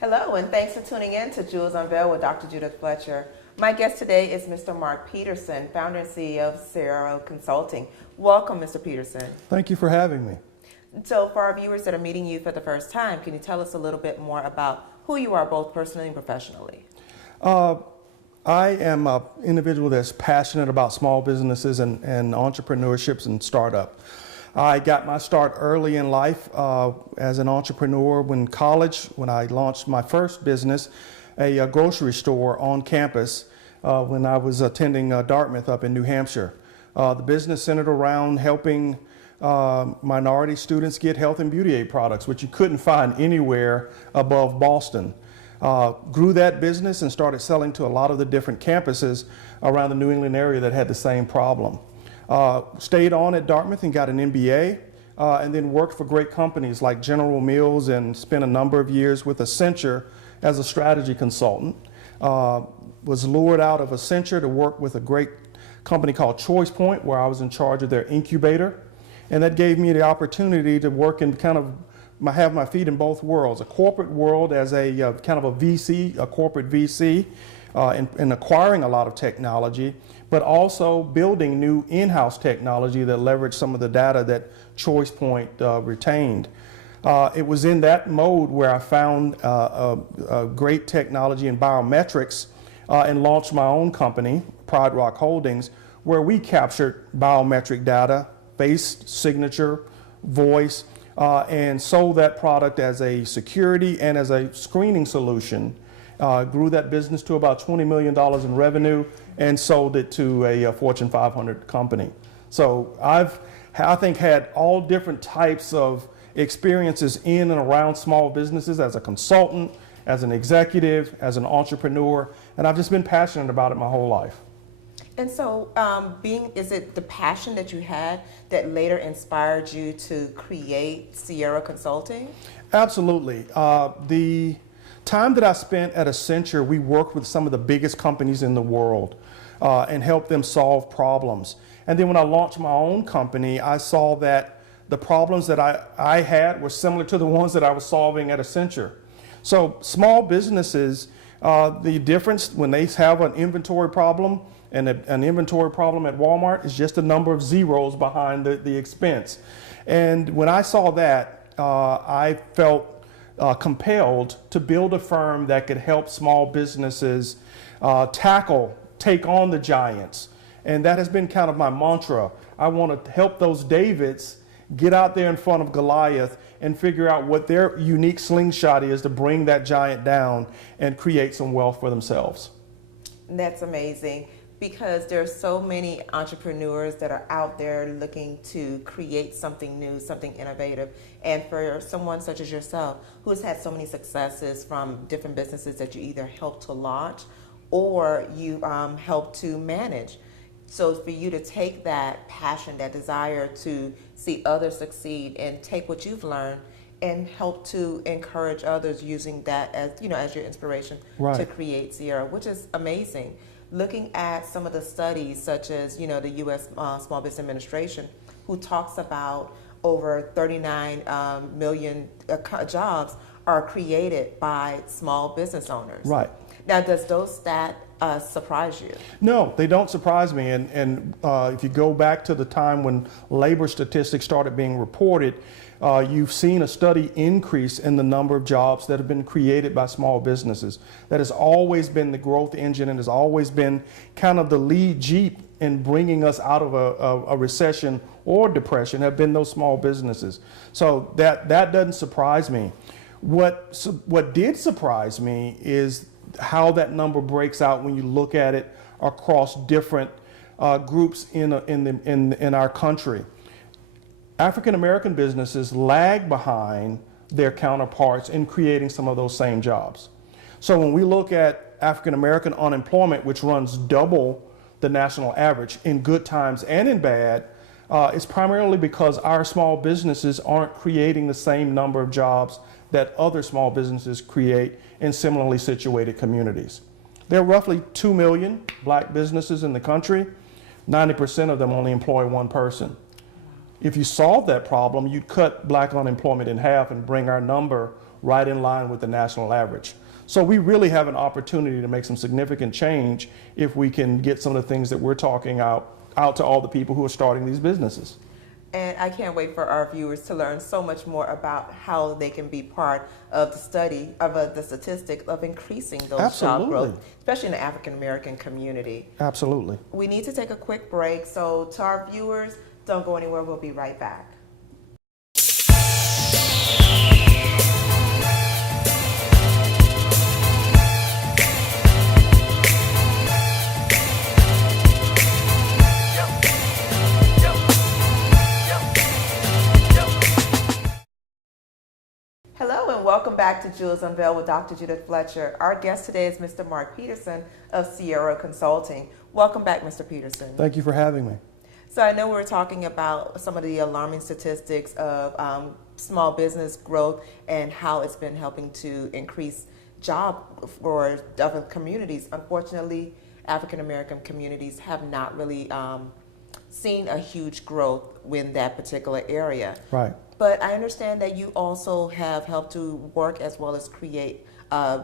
Hello, and thanks for tuning in to Jewels Unveiled with Dr. Judith Fletcher. My guest today is Mr. Mark Peterson, founder and CEO of CRO Consulting. Welcome, Mr. Peterson. Thank you for having me. So for our viewers that are meeting you for the first time, can you tell us a little bit more about who you are, both personally and professionally? I am an individual that's passionate about small businesses and entrepreneurships and startup. I got my start early in life as an entrepreneur in college when I launched my first business, a grocery store on campus when I was attending Dartmouth up in New Hampshire. The business centered around helping minority students get health and beauty aid products, which you couldn't find anywhere above Boston. Grew that business and started selling to a lot of the different campuses around the New England area that had the same problem. Stayed on at Dartmouth and got an MBA, and then worked for great companies like General Mills and spent a number of years with Accenture as a strategy consultant. Was lured out of Accenture to work with a great company called ChoicePoint, where I was in charge of their incubator. And that gave me the opportunity to work in have my feet in both worlds, a corporate world as a kind of a VC, a corporate VC, in acquiring a lot of technology, but also building new in-house technology that leveraged some of the data that ChoicePoint retained. It was in that mode where I found a great technology in biometrics and launched my own company, Pride Rock Holdings, where we captured biometric data, face, signature, voice, and sold that product as a security and as a screening solution. Grew that business to about $20 million in revenue and sold it to a Fortune 500 company. So I think had all different types of experiences in and around small businesses as a consultant, as an executive, as an entrepreneur, and I've just been passionate about it my whole life. And so is it the passion that you had that later inspired you to create Sierra Consulting? Absolutely. The time that I spent at Accenture, we worked with some of the biggest companies in the world and helped them solve problems. And then when I launched my own company, I saw that the problems that I had were similar to the ones that I was solving at Accenture. So small businesses, the difference when they have an inventory problem and an inventory problem at Walmart is just a number of zeros behind the expense. And when I saw that, I felt compelled to build a firm that could help small businesses take on the giants. And that has been kind of my mantra. I want to help those Davids get out there in front of Goliath and figure out what their unique slingshot is to bring that giant down and create some wealth for themselves. That's amazing, because there's so many entrepreneurs that are out there looking to create something new, something innovative. And for someone such as yourself, who has had so many successes from different businesses that you either helped to launch or you helped to manage. So for you to take that passion, that desire to see others succeed and take what you've learned and help to encourage others using that as your inspiration to create Sierra, which is amazing. Looking at some of the studies, such as the U.S. Small Business Administration, who talks about over 39 million jobs are created by small business owners. Right. Now, does those stats surprise you? No, they don't surprise me. And if you go back to the time when labor statistics started being reported, you've seen a steady increase in the number of jobs that have been created by small businesses. That has always been the growth engine and has always been kind of the lead jeep in bringing us out of a recession or depression, have been those small businesses. So that doesn't surprise me. What did surprise me is how that number breaks out when you look at it across different groups in our country. African American businesses lag behind their counterparts in creating some of those same jobs. So when we look at African American unemployment, which runs double the national average in good times and in bad, it's primarily because our small businesses aren't creating the same number of jobs that other small businesses create in similarly situated communities. There are roughly 2 million black businesses in the country. 90% of them only employ one person. If you solve that problem, you'd cut black unemployment in half and bring our number right in line with the national average. So we really have an opportunity to make some significant change if we can get some of the things that we're talking out to all the people who are starting these businesses. And I can't wait for our viewers to learn so much more about how they can be part of the study of the statistic of increasing those job growth, especially in the African American community. Absolutely. We need to take a quick break. So to our viewers, don't go anywhere. We'll be right back. Hello and welcome back to Jules Unveiled with Dr. Judith Fletcher. Our guest today is Mr. Mark Peterson of Sierra Consulting. Welcome back, Mr. Peterson. Thank you for having me. So I know we were talking about some of the alarming statistics of small business growth and how it's been helping to increase job for other communities. Unfortunately, African American communities have not really seen a huge growth in that particular area. Right. But I understand that you also have helped to work as well as create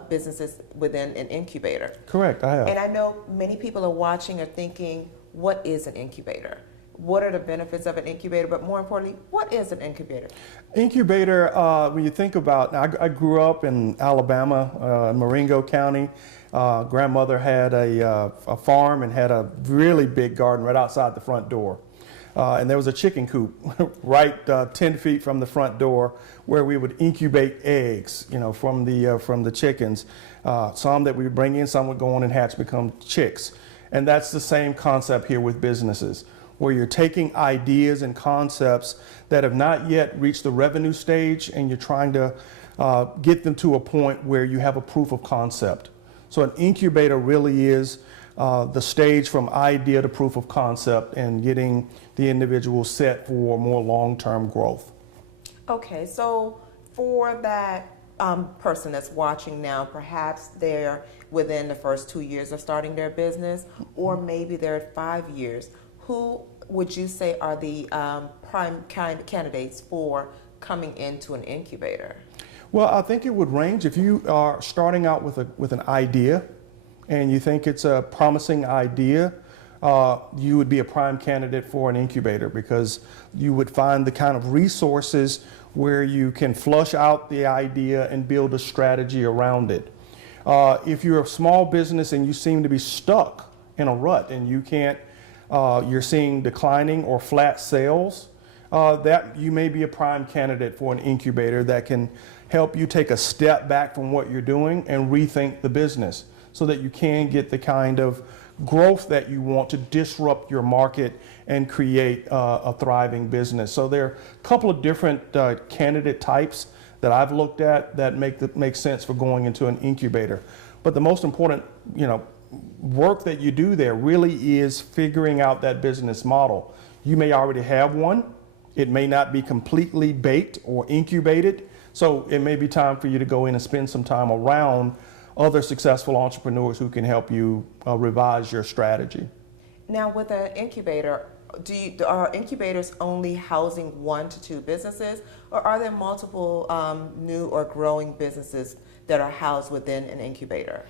businesses within an incubator. Correct, I have. And I know many people are watching are thinking, what is an incubator? What are the benefits of an incubator? But more importantly, what is an incubator? Incubator, when you think about, I grew up in Alabama, Marengo County. Grandmother had a farm and had a really big garden right outside the front door. And there was a chicken coop right 10 feet from the front door where we would incubate eggs, from the chickens. Some that we would bring in, some would go on and hatch, become chicks. And that's the same concept here with businesses, where you're taking ideas and concepts that have not yet reached the revenue stage, and you're trying to get them to a point where you have a proof of concept. So an incubator really is the stage from idea to proof of concept and getting the individual set for more long-term growth. Okay, so for that person that's watching now, perhaps they're within the first 2 years of starting their business, or maybe they're at 5 years. Who would you say are the prime candidates for coming into an incubator? Well, I think it would range. If you are starting out with an idea and you think it's a promising idea, you would be a prime candidate for an incubator, because you would find the kind of resources where you can flush out the idea and build a strategy around it. If you're a small business and you seem to be stuck in a rut and you can't, you're seeing declining or flat sales, that you may be a prime candidate for an incubator that can help you take a step back from what you're doing and rethink the business so that you can get the kind of growth that you want to disrupt your market and create a thriving business. So there are a couple of different candidate types that I've looked at that make sense for going into an incubator. But the most important, work that you do there really is figuring out that business model. You may already have one. It may not be completely baked or incubated. So it may be time for you to go in and spend some time around other successful entrepreneurs who can help you revise your strategy. Now, with an incubator, are incubators only housing 1 to 2 businesses, or are there multiple new or growing businesses that are housed within an incubator?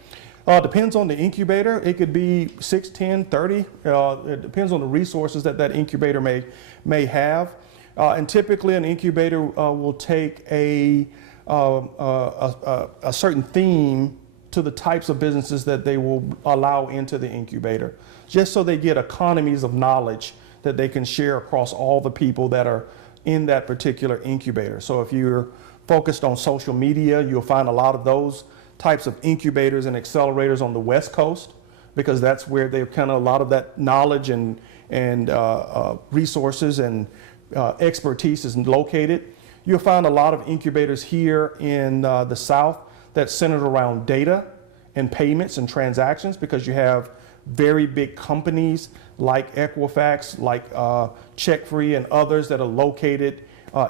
Depends on the incubator. It could be 6, 10, 30. It depends on the resources that incubator may have. And typically an incubator will take a certain theme to the types of businesses that they will allow into the incubator, just so they get economies of knowledge that they can share across all the people that are in that particular incubator. So if you're focused on social media, you'll find a lot of those types of incubators and accelerators on the West Coast, because that's where they're kind of a lot of that knowledge and resources and expertise is located. You'll find a lot of incubators here in the South that's centered around data and payments and transactions, because you have very big companies like Equifax, like CheckFree and others that are located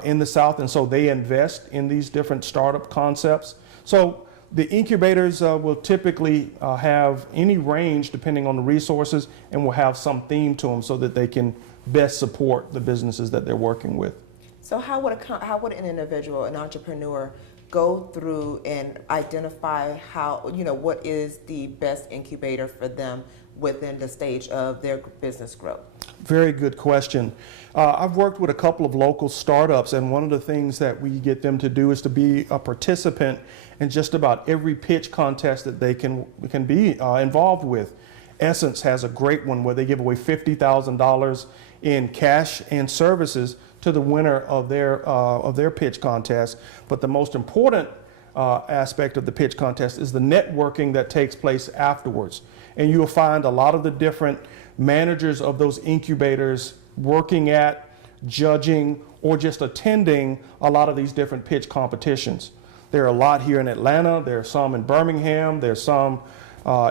in the South, and so they invest in these different startup concepts. So the incubators will typically have any range depending on the resources, and will have some theme to them so that they can best support the businesses that they're working with. So how would an individual, an entrepreneur, go through and identify how, what is the best incubator for them within the stage of their business growth? Very good question. I've worked with a couple of local startups, and one of the things that we get them to do is to be a participant in just about every pitch contest that they can be involved with. Essence has a great one where they give away $50,000 in cash and services to the winner of their pitch contest. But the most important aspect of the pitch contest is the networking that takes place afterwards. And you'll find a lot of the different managers of those incubators working at, judging, or just attending a lot of these different pitch competitions. There are a lot here in Atlanta, there are some in Birmingham, there's some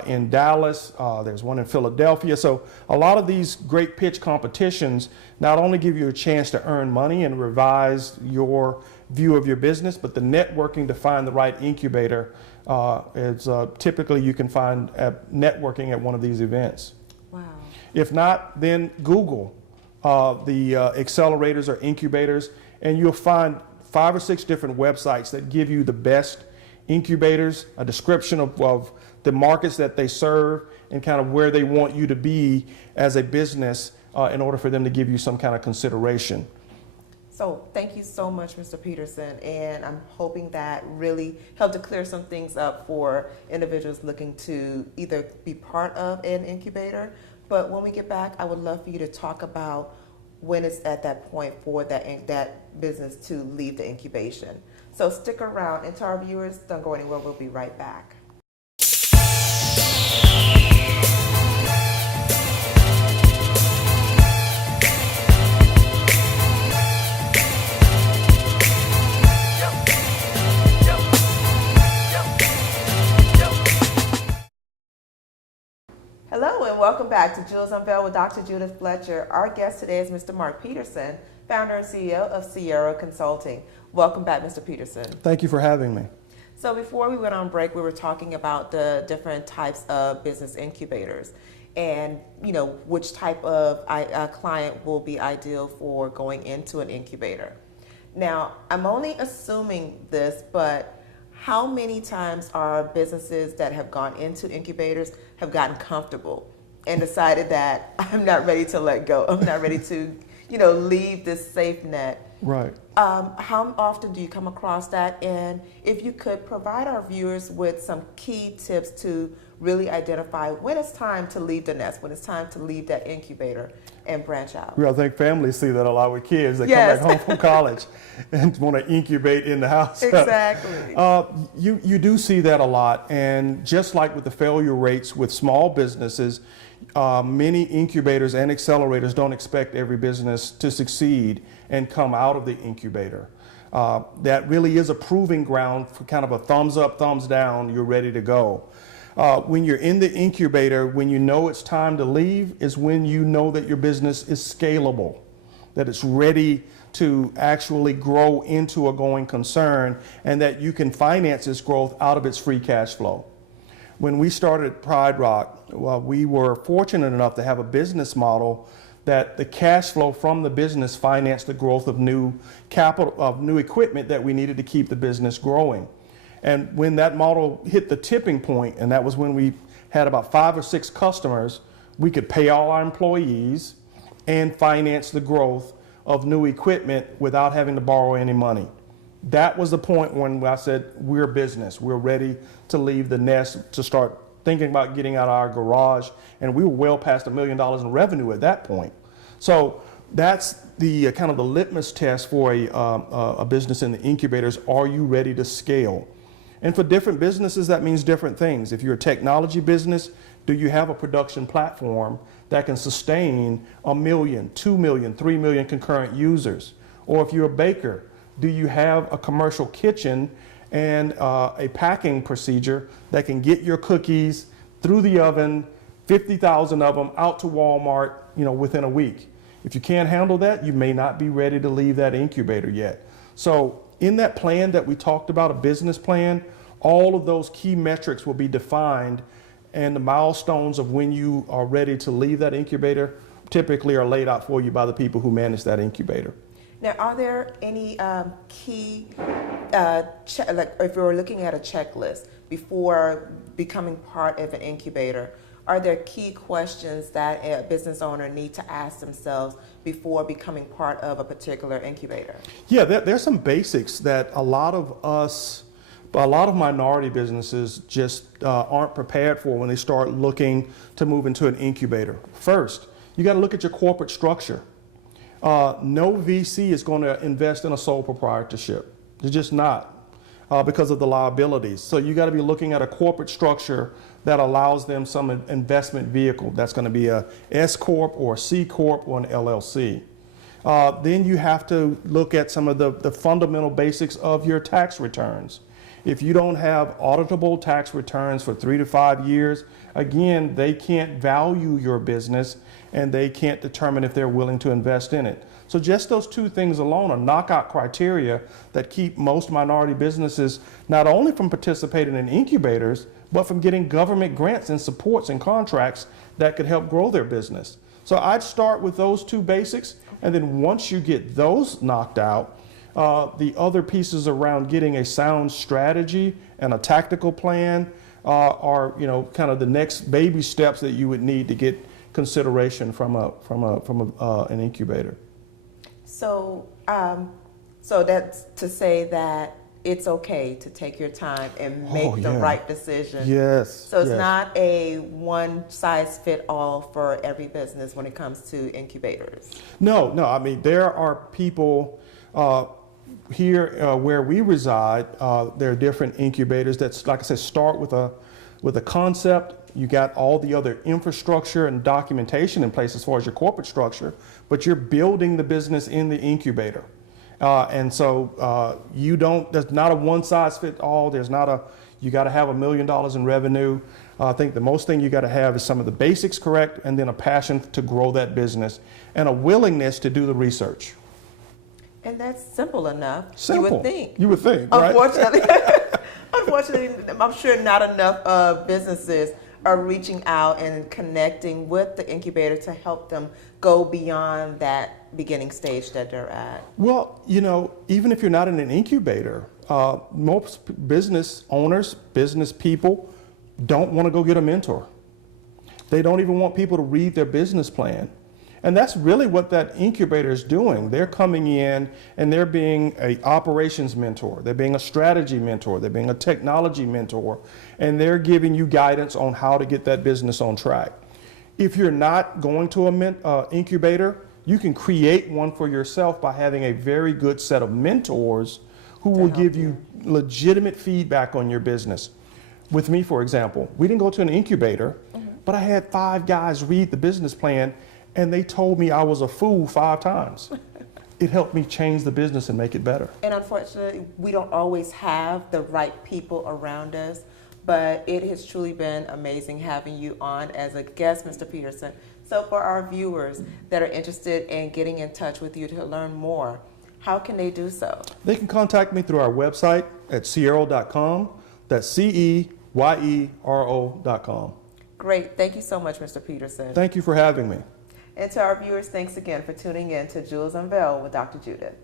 in Dallas, there's one in Philadelphia. So a lot of these great pitch competitions not only give you a chance to earn money and revise your view of your business, but the networking to find the right incubator is typically you can find networking at one of these events. Wow. If not, then Google the accelerators or incubators, and you'll find 5 or 6 different websites that give you the best incubators, a description of the markets that they serve, and kind of where they want you to be as a business in order for them to give you some kind of consideration. So thank you so much, Mr. Peterson, and I'm hoping that really helped to clear some things up for individuals looking to either be part of an incubator, but when we get back, I would love for you to talk about when it's at that point for that business to leave the incubation. So stick around, and to our viewers, don't go anywhere, we'll be right back. Hello and welcome back to Jules Unveiled with Dr. Judith Fletcher. Our guest today is Mr. Mark Peterson, founder and CEO of Sierra Consulting. Welcome back, Mr. Peterson. Thank you for having me. So before we went on break, we were talking about the different types of business incubators and which type of client will be ideal for going into an incubator. Now, I'm only assuming this, but how many times are businesses that have gone into incubators have gotten comfortable and decided that I'm not ready to let go, I'm not ready to, leave this safe net? Right. How often do you come across that? And if you could provide our viewers with some key tips to really identify when it's time to leave the nest, when it's time to leave that incubator and branch out. Well, I think families see that a lot with kids. They Yes. come back home from college and want to incubate in the house. Exactly. You do see that a lot. And just like with the failure rates with small businesses, many incubators and accelerators don't expect every business to succeed and come out of the incubator. That really is a proving ground for kind of a thumbs up, thumbs down, you're ready to go. When you're in the incubator, when you know it's time to leave, is when you know that your business is scalable, that it's ready to actually grow into a going concern, and that you can finance its growth out of its free cash flow. When we started Pride Rock, we were fortunate enough to have a business model that the cash flow from the business financed the growth of new capital, of new equipment that we needed to keep the business growing. And when that model hit the tipping point, and that was when we had about 5 or 6 customers, we could pay all our employees and finance the growth of new equipment without having to borrow any money. That was the point when I said, we're business. We're ready to leave the nest, to start thinking about getting out of our garage. And we were well past $1 million in revenue at that point. So that's the kind of the litmus test for a business in the incubators. Are you ready to scale? And for different businesses, that means different things. If you're a technology business, do you have a production platform that can sustain 1 million, 2 million, 3 million concurrent users? Or if you're a baker, do you have a commercial kitchen and a packing procedure that can get your cookies through the oven, 50,000 of them out to Walmart, within a week? If you can't handle that, you may not be ready to leave that incubator yet. So in that plan that we talked about, a business plan, all of those key metrics will be defined, and the milestones of when you are ready to leave that incubator typically are laid out for you by the people who manage that incubator. Now, are there any key like if we're looking at a checklist before becoming part of an incubator, are there key questions that a business owner need to ask themselves before becoming part of a particular incubator? Yeah, there's some basics that a lot of minority businesses just aren't prepared for when they start looking to move into an incubator. First, you got to look at your corporate structure. No VC is going to invest in a sole proprietorship. It's just not, because of the liabilities. So you got to be looking at a corporate structure that allows them some investment vehicle. That's going to be a S Corp or a C Corp or an LLC. Then you have to look at some of the fundamental basics of your tax returns. If you don't have auditable tax returns for 3 to 5 years, again, they can't value your business and they can't determine if they're willing to invest in it. So just those two things alone are knockout criteria that keep most minority businesses not only from participating in incubators, but from getting government grants and supports and contracts that could help grow their business. So I'd start with those two basics, and then once you get those knocked out, the other pieces around getting a sound strategy and a tactical plan are, kind of the next baby steps that you would need to get consideration from an incubator. So, so that's to say that it's okay to take your time and make the right decision. Yes. So it's not a one-size-fits-all for every business when it comes to incubators. No. I mean, there are people here where we reside. There are different incubators that, like I said, start with a concept. You got all the other infrastructure and documentation in place as far as your corporate structure, but you're building the business in the incubator. And so there's not a one-size-fits-all. You got to have $1 million in revenue. I think the most thing you got to have is some of the basics correct, and then a passion to grow that business and a willingness to do the research. And that's simple enough. Simple. You would think, right? Unfortunately, I'm sure not enough businesses are reaching out and connecting with the incubator to help them go beyond that beginning stage that they're at. Well, even if you're not in an incubator, most business owners, business people don't want to go get a mentor. They don't even want people to read their business plan. And that's really what that incubator is doing. They're coming in and they're being an operations mentor. They're being a strategy mentor. They're being a technology mentor. And they're giving you guidance on how to get that business on track. If you're not going to an incubator, you can create one for yourself by having a very good set of mentors who will give you legitimate feedback on your business. With me, for example, we didn't go to an incubator, but I had 5 guys read the business plan, and they told me I was a fool 5 times. It helped me change the business and make it better. And unfortunately, we don't always have the right people around us, but it has truly been amazing having you on as a guest, Mr. Peterson. So for our viewers that are interested in getting in touch with you to learn more, how can they do so? They can contact me through our website at ceyero.com. That's CEYERO.com. Great. Thank you so much, Mr. Peterson. Thank you for having me. And to our viewers, thanks again for tuning in to Jules Unveiled with Dr. Judith.